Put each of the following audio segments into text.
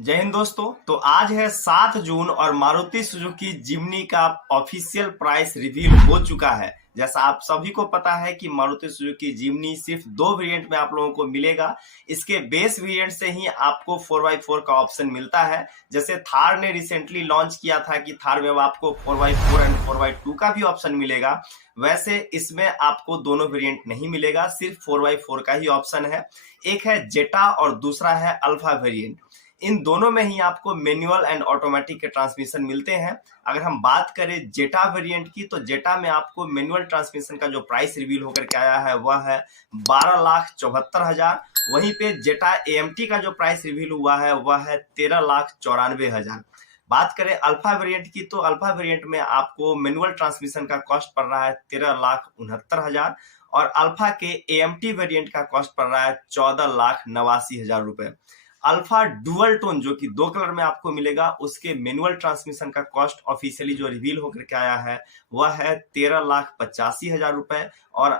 जय हिंद दोस्तों। तो आज है 7 जून और मारुति सुजुकी जिम्नी का ऑफिशियल प्राइस रिवील हो चुका है। जैसा आप सभी को पता है कि मारुति सुजुकी जिम्नी सिर्फ 2 वेरिएंट में आप लोगों को मिलेगा। इसके बेस वेरिएंट से ही आपको 4x4 का ऑप्शन मिलता है। जैसे थार ने रिसेंटली लॉन्च किया था कि थार में आपको 4x4 एंड 4x2 का भी ऑप्शन मिलेगा, वैसे इसमें आपको दोनों वेरिएंट नहीं मिलेगा, सिर्फ 4x4 का ही ऑप्शन है। एक है जेटा और दूसरा है अल्फा वेरिएंट। इन दोनों में ही आपको मैनुअल एंड ऑटोमेटिक के ट्रांसमिशन मिलते हैं। अगर हम बात करें जेटा वेरिएंट की, तो जेटा में आपको मैनुअल ट्रांसमिशन का जो प्राइस रिवील होकर के आया है वह है 12,74,000। वहीं पे जेटा एएमटी का जो प्राइस रिवील हुआ है वह है 13,94,000। बात करें अल्फा वेरिएंट की, तो अल्फा वेरिएंट में आपको मैनुअल ट्रांसमिशन का कॉस्ट पड़ रहा है 13,69,000 और अल्फा के एएमटी वेरिएंट का कॉस्ट पड़ रहा है 14,89,000 रुपए। अल्फा डुअल टोन जो कि 2 कलर में आपको मिलेगा, उसके मैनुअल ट्रांसमिशन का कॉस्ट ऑफिशियली जो रिवील होकर के आया है वह है 13,85,000 रुपए और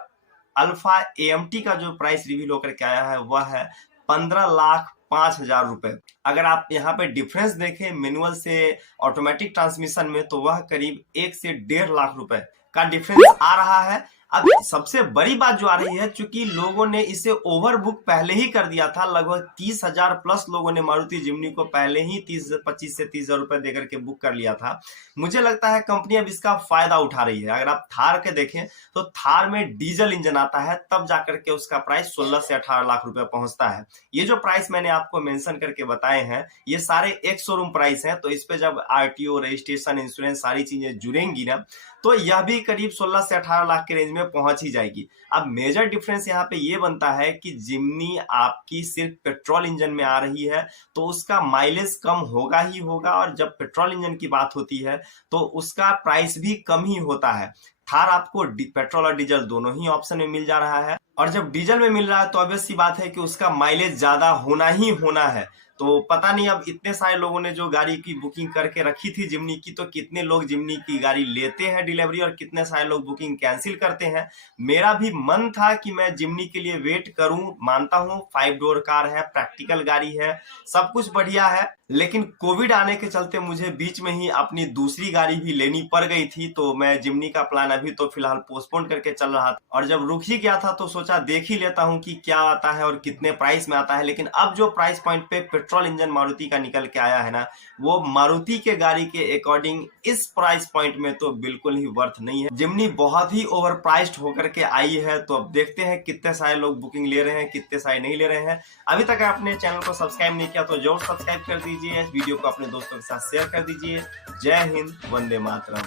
अल्फा एएमटी का जो प्राइस रिवील होकर के आया है वह है 15,05,000 रुपए। अगर आप यहाँ पे डिफरेंस देखें मैनुअल से ऑटोमेटिक ट्रांसमिशन में, तो वह करीब 1 से 1.5 लाख रुपए का डिफरेंस आ रहा है। अब सबसे बड़ी बात जो आ रही है, चूंकि लोगों ने इसे ओवरबुक पहले ही कर दिया था, लगभग 30,000 प्लस लोगों ने मारुति जिम्नी को पहले ही 25 से 30,000 रुपए देकर के बुक कर लिया था। मुझे लगता है कंपनी अब इसका फायदा उठा रही है। अगर आप थार के देखें तो थार में डीजल इंजन आता है, तब जाकर के उसका प्राइस 16 से 18 लाख रुपए पहुंचता है। ये जो प्राइस मैंने आपको मेंशन करके बताए हैं, ये सारे एक शोरूम प्राइस हैं। तो इस पे जब आरटीओ, रजिस्ट्रेशन, इंश्योरेंस सारी चीजें जुड़ेंगी ना, तो यह भी करीब 16 से 18 लाख के रेंज में पहुंच ही जाएगी। अब मेजर डिफरेंस यहाँ पे ये बनता है कि जिम्नी आपकी सिर्फ पेट्रोल इंजन में आ रही है, तो उसका माइलेज कम होगा ही होगा, और जब पेट्रोल इंजन की बात होती है तो उसका प्राइस भी कम ही होता है। थार आपको पेट्रोल और डीजल दोनों ही ऑप्शन में मिल जा रहा है, और जब डीजल में मिल रहा है तो ऑब्वियस सी बात है कि उसका माइलेज ज्यादा होना ही होना है। तो पता नहीं अब इतने सारे लोगों ने जो गाड़ी की बुकिंग करके रखी थी जिम्नी की, तो कितने लोग जिम्नी की गाड़ी लेते हैं डिलीवरी और कितने सारे लोग बुकिंग कैंसिल करते हैं। मेरा भी मन था कि मैं जिम्नी के लिए वेट करूं, मानता हूं 5 डोर कार है, प्रैक्टिकल गाड़ी है, सब कुछ बढ़िया है, लेकिन कोविड आने के चलते मुझे बीच में ही अपनी दूसरी गाड़ी भी लेनी पड़ गई थी। तो मैं जिम्नी का प्लान अभी तो फिलहाल पोस्टपोन करके चल रहा था, और जब रुक ही गया था तो सोचा देख ही लेता हूं कि क्या आता है और कितने प्राइस में आता है। लेकिन अब जो प्राइस पॉइंट पे पेट्रोल इंजन मारुति का निकल के आया है ना, वो मारुति के गाड़ी के अकॉर्डिंग इस प्राइस पॉइंट में तो बिल्कुल ही वर्थ नहीं है। जिम्नी बहुत ही ओवर प्राइस्ड होकर के आई है। तो अब देखते हैं कितने सारे लोग बुकिंग ले रहे हैं, कितने सारे नहीं ले रहे हैं। अभी तक आपने चैनल को सब्सक्राइब नहीं किया तो जरूर सब्सक्राइब कर दीजिए, वीडियो को अपने दोस्तों के साथ शेयर कर दीजिए। जय हिंद, वंदे मातरम।